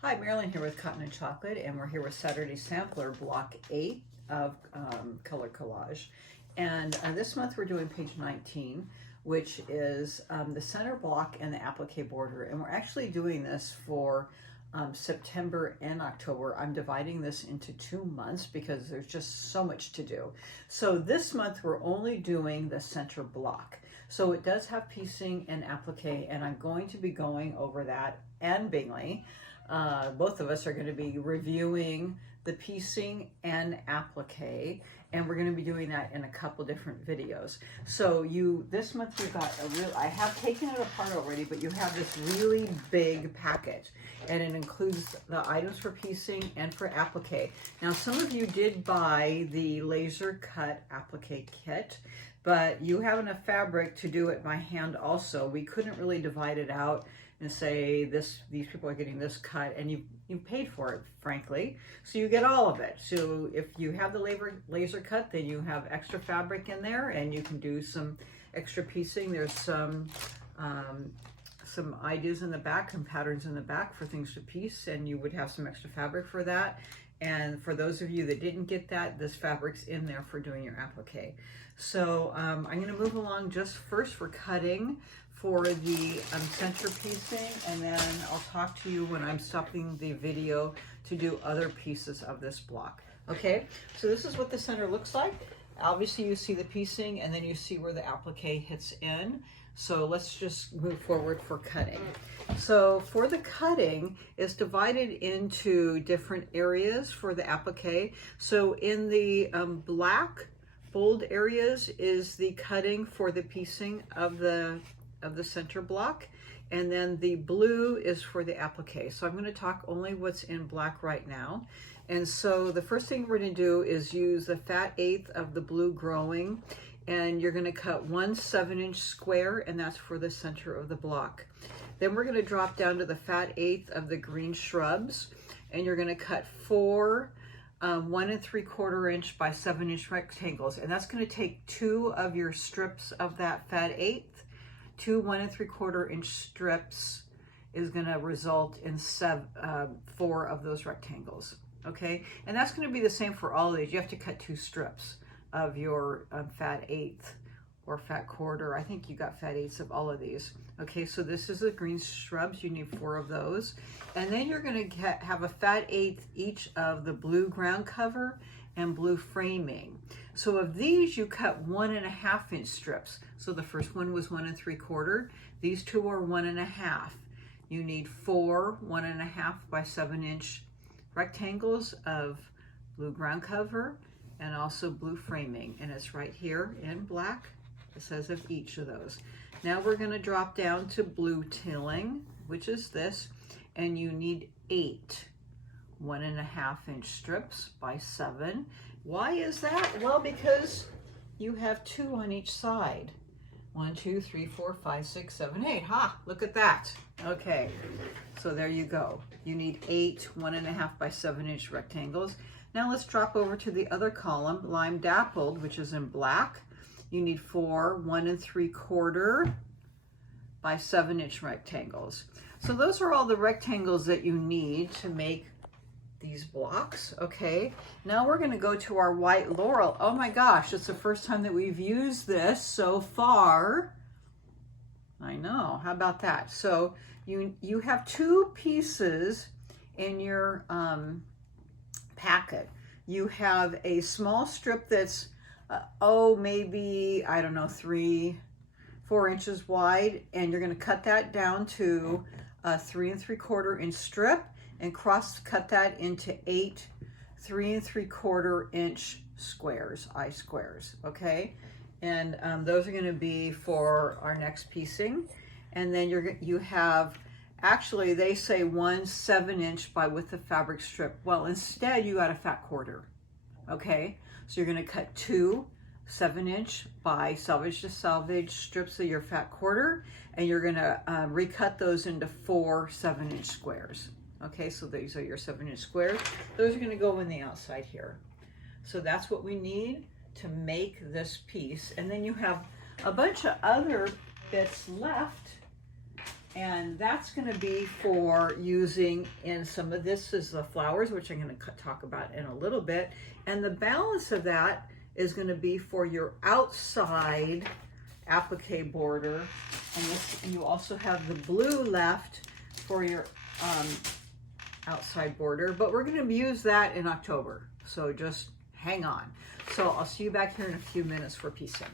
Hi, Marilyn here with Cotton and Chocolate, and we're here with Saturday Sampler, Block 8 of Color Collage. And this month we're doing page 19, which is the center block and the applique border. And we're actually doing this for September and October. I'm dividing this into 2 months because there's just so much to do. So this month we're only doing the center block. So it does have piecing and applique, and I'm going to be going over that, and Bingley. Both of us are going to be reviewing the piecing and applique, and we're going to be doing that in a couple different videos. So this month you've got I have taken it apart already, but you have this really big package, and it includes the items for piecing and for applique. Now, some of you did buy the laser cut applique kit, but you have enough fabric to do it by hand also. We couldn't really divide it out and say these people are getting this cut, and you paid for it, frankly, so you get all of it. So if you have the laser cut, then you have extra fabric in there, and you can do some extra piecing. There's some ideas in the back and patterns in the back for things to piece, and you would have some extra fabric for that. And for those of you that didn't get that, this fabric's in there for doing your applique. So I'm going to move along just first for cutting for the center piecing, and then I'll talk to you when I'm stopping the video to do other pieces of this block. Okay, so this is what the center looks like. Obviously you see the piecing, and then you see where the applique hits in. So let's just move forward for cutting. So for the cutting, it's divided into different areas for the applique. So in the black bold areas is the cutting for the piecing of the center block, and then the blue is for the applique. So I'm going to talk only what's in black right now. And so the first thing we're going to do is use the fat eighth of the blue growing, and you're going to cut 1 7-inch square, and that's for the center of the block. Then we're going to drop down to the fat eighth of the green shrubs, and you're going to cut 4 1 3/4 inch by 7-inch rectangles, and that's going to take 2 of your strips of that fat eighth. 2 1 3/4 inch strips is going to result in 4 of those rectangles. Okay, and that's going to be the same for all of these. You have to cut 2 strips of your fat eighth or fat quarter. I think you got fat eighths of all of these. Okay, so this is the green shrubs. You need 4 of those, and then you're going to have a fat eighth each of the blue ground cover and blue framing. So of these, you cut 1 1/2 inch strips. So the first one was 1 3/4. These two are 1 1/2. You need 4 1 1/2 by 7-inch rectangles of blue ground cover and also blue framing. And it's right here in black. It says of each of those. Now we're going to drop down to blue tilling, which is this, and you need 8 1 1/2 inch strips by 7. Why is that? Well, because you have 2 on each side. 1 2 3 4 5 6 7 8. Ha! Look at that. Okay, so there you go. You need 8 1 1/2 by 7-inch rectangles. Now let's drop over to the other column, lime dappled, which is in black. You need 4 1 3/4 by 7-inch rectangles. So those are all the rectangles that you need to make these blocks. Okay, now we're going to go to our white laurel. Oh my gosh, it's the first time that we've used this so far. I know, how about that? So you have 2 pieces in your packet. You have a small strip that's maybe, I don't know, 3-4 inches wide, and you're going to cut that down to a 3 3/4 inch strip and cross cut that into 8 3 3/4 inch squares, I-squares. Okay, and those are going to be for our next piecing. And then you have, actually they say 1 7-inch by width of fabric strip. Well, instead you got a fat quarter. Okay, so you're going to cut 2 7-inch by selvage to selvage strips of your fat quarter, and you're going to recut those into 4 7-inch squares. Okay, so these are your 7-inch squares. Those are going to go in the outside here. So that's what we need to make this piece. And then you have a bunch of other bits left And that's going to be for using in some of this is the flowers, which I'm going to talk about in a little bit. And the balance of that is going to be for your outside applique border. And this, you also have the blue left for your outside border, but we're going to use that in October. So just hang on. So I'll see you back here in a few minutes for piecing.